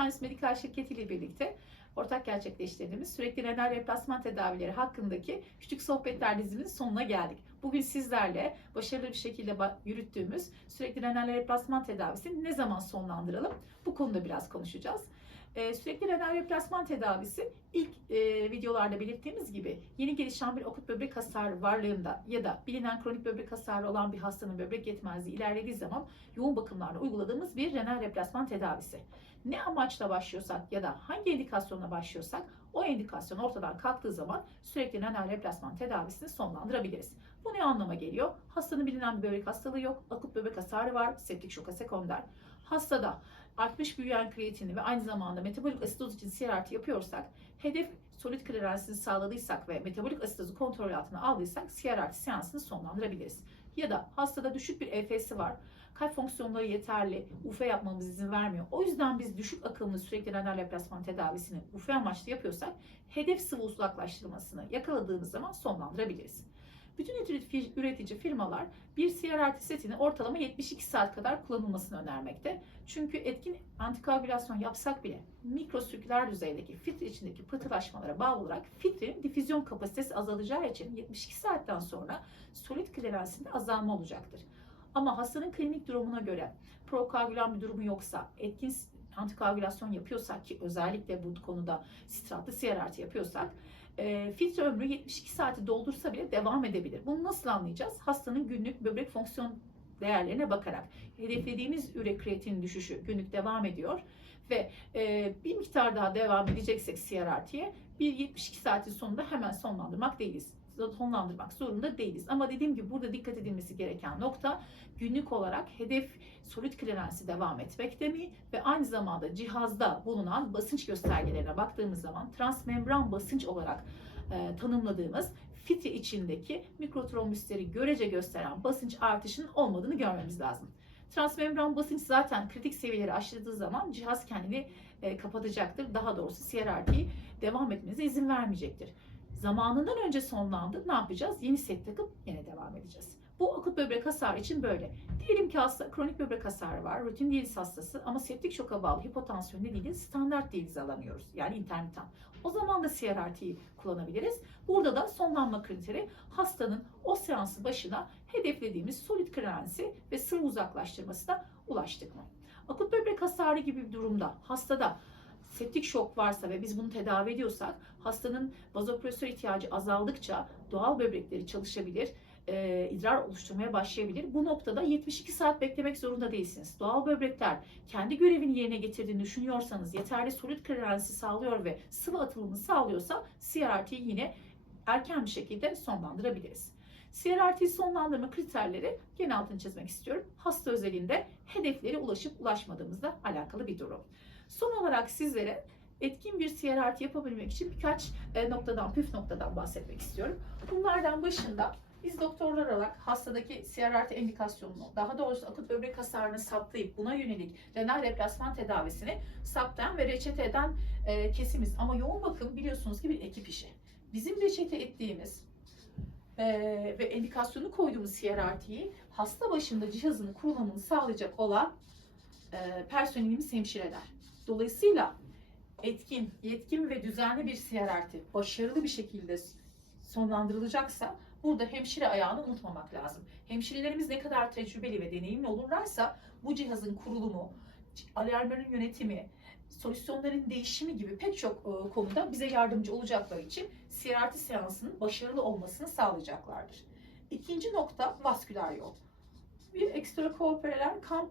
Science Medical şirketi birlikte ortak gerçekleştirdiğimiz sürekli renal replasman tedavileri hakkındaki küçük sohbetler diziminin sonuna geldik. Bugün sizlerle başarılı bir şekilde yürüttüğümüz sürekli renal replasman tedavisini ne zaman sonlandıralım? Bu konuda biraz konuşacağız. Ee, sürekli renal replasman tedavisi ilk e, videolarda belirttiğimiz gibi yeni gelişen bir akut böbrek hasarı varlığında ya da bilinen kronik böbrek hasarı olan bir hastanın böbrek yetmezliği ilerlediği zaman yoğun bakımlarda uyguladığımız bir renal replasman tedavisi. Ne amaçla başlıyorsak ya da hangi indikasyonla başlıyorsak o indikasyon ortadan kalktığı zaman sürekli renal replasman tedavisini sonlandırabiliriz. Bu ne anlama geliyor? Hastanın bilinen bir böbrek hastalığı yok, akut böbrek hasarı var, septik şoka sekonder. Hastada artmış büyüyen kreatini ve aynı zamanda metabolik asitoz için CRRT yapıyorsak, hedef solid kleransini sağladıysak ve metabolik asitozu kontrol altına aldıysak CRRT seansını sonlandırabiliriz. Ya da hastada düşük bir EF'si var, kalp fonksiyonları yeterli, UF yapmamız izin vermiyor. O yüzden biz düşük akımlı sürekli renal replasman tedavisini UF amaçlı yapıyorsak, hedef sıvı uzaklaştırmasını yakaladığımız zaman sonlandırabiliriz. Bütün üretici- firmalar bir CRRT setini ortalama 72 saat kadar kullanılmasını önermekte. Çünkü etkin antikoagülasyon yapsak bile mikrosirküler düzeydeki filtre içindeki pıhtılaşmalara bağlı olarak filtrenin difüzyon kapasitesi azalacağı için 72 saatten sonra solid kleransinde azalma olacaktır. Ama hastanın klinik durumuna göre prokoagülan bir durumu yoksa, etkin antikoagülasyon yapıyorsak ki özellikle bu konuda stratlı CRRT yapıyorsak e, filtre ömrü 72 saati doldursa bile devam edebilir. Bunu nasıl anlayacağız? Hastanın günlük böbrek fonksiyon değerlerine bakarak hedeflediğimiz üre kreatin düşüşü günlük devam ediyor ve e, bir miktar daha devam edeceksek CRRT'ye bir 72 saatin sonunda hemen sonlandırmak değiliz. Sonlandırmak zorunda değiliz. Ama dediğim gibi burada dikkat edilmesi gereken nokta günlük olarak hedef solid kleransı devam etmekte mi ve aynı zamanda cihazda bulunan basınç göstergelerine baktığımız zaman transmembran basınç olarak e, tanımladığımız fitre içindeki mikrotrombüsleri görece gösteren basınç artışının olmadığını görmemiz lazım. Transmembran basınç zaten kritik seviyeleri aşırdığı zaman cihaz kendini e, kapatacaktır. Daha doğrusu CRRT'yi devam etmenize izin vermeyecektir. Zamanından önce sonlandı. Ne yapacağız? Yeni set takıp yine devam edeceğiz. Bu akut böbrek hasarı için böyle. Diyelim ki hasta kronik böbrek hasarı var, rutin diyaliz hastası ama septik şoka bağlı hipotansiyon nedeniyle standart diyaliz alamıyoruz. Yani intermitan. O zaman da CRRT'yi kullanabiliriz. Burada da sonlanma kriteri hastanın o seansı başına hedeflediğimiz solid krensi ve sıvı uzaklaştırmasına ulaştık mı? Akut böbrek hasarı gibi bir durumda hastada septik şok varsa ve biz bunu tedavi ediyorsak hastanın vazopresör ihtiyacı azaldıkça doğal böbrekleri çalışabilir e, idrar oluşturmaya başlayabilir. Bu noktada 72 saat beklemek zorunda değilsiniz. Doğal böbrekler kendi görevini yerine getirdiğini düşünüyorsanız yeterli solid krensi sağlıyor ve sıvı atılımı sağlıyorsa CRRT'yi yine erken bir şekilde sonlandırabiliriz. CRRT sonlandırma kriterleri gene altını çizmek istiyorum. Hasta özelinde hedeflere ulaşıp ulaşmadığımızla alakalı bir durum. Son olarak sizlere etkin bir CRRT yapabilmek için birkaç e, noktadan, püf noktadan bahsetmek istiyorum. Bunlardan başında biz doktorlar olarak hastadaki CRRT indikasyonunu, daha doğrusu akut böbrek hasarını saptayıp buna yönelik renal replasman tedavisini saptayan ve reçete eden e, kesimiz. Ama yoğun bakım biliyorsunuz ki bir ekip işi. Bizim reçete ettiğimiz e, ve indikasyonu koyduğumuz CRRT'yi hasta başında cihazını kullanımını sağlayacak olan personelimiz hemşireler. Dolayısıyla etkin, yetkin ve düzenli bir CRRT başarılı bir şekilde sonlandırılacaksa burada hemşire ayağını unutmamak lazım. Hemşirelerimiz ne kadar tecrübeli ve deneyimli olurlarsa bu cihazın kurulumu, alarmların yönetimi, solüsyonların değişimi gibi pek çok e, konuda bize yardımcı olacakları için CRT seansının başarılı olmasını sağlayacaklardır. İkinci nokta vasküler yol. Ekstrakoopereler kan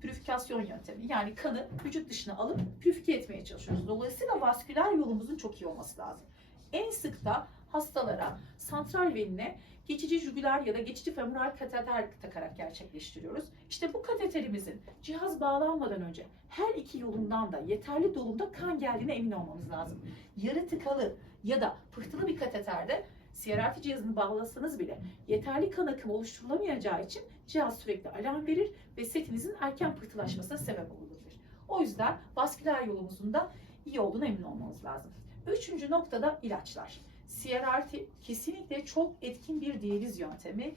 pürifikasyon yöntemi. Yani kanı vücut dışına alıp pürifike etmeye çalışıyoruz. Dolayısıyla vasküler yolumuzun çok iyi olması lazım. En sık da hastalara santral venine geçici jugüler ya da geçici femoral kateter takarak gerçekleştiriyoruz. İşte bu kateterimizin cihaz bağlanmadan önce her iki yolundan da yeterli dolumda kan geldiğine emin olmamız lazım. Yarı tıkalı ya da pıhtılı bir kateterde CRRT cihazını bağlasanız bile yeterli kan akımı oluşturulamayacağı için cihaz sürekli alarm verir ve setinizin erken pıhtılaşmasına sebep olabilir. O yüzden vasküler yolumuzun da iyi olduğuna emin olmamız lazım. Üçüncü noktada ilaçlar. CRRT kesinlikle çok etkin bir diyaliz yöntemi.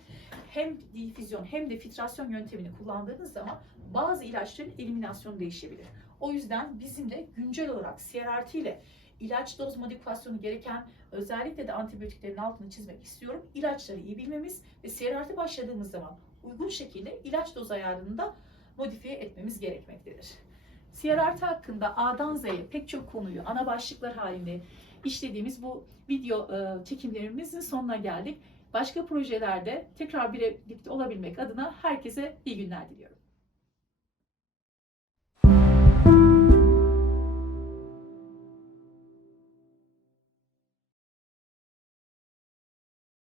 Hem difüzyon hem de filtrasyon yöntemini kullandığınız zaman bazı ilaçların eliminasyonu değişebilir. O yüzden bizim de güncel olarak CRRT ile ilaç doz modifikasyonu gereken özellikle de antibiyotiklerin altını çizmek istiyorum. İlaçları iyi bilmemiz ve CRRT başladığımız zaman uygun şekilde ilaç doz ayarını da modifiye etmemiz gerekmektedir. CRRT hakkında A'dan Z'ye pek çok konuyu ana başlıklar halinde işlediğimiz bu video e, çekimlerimizin sonuna geldik. Başka projelerde tekrar birlikte olabilmek adına herkese iyi günler diliyorum.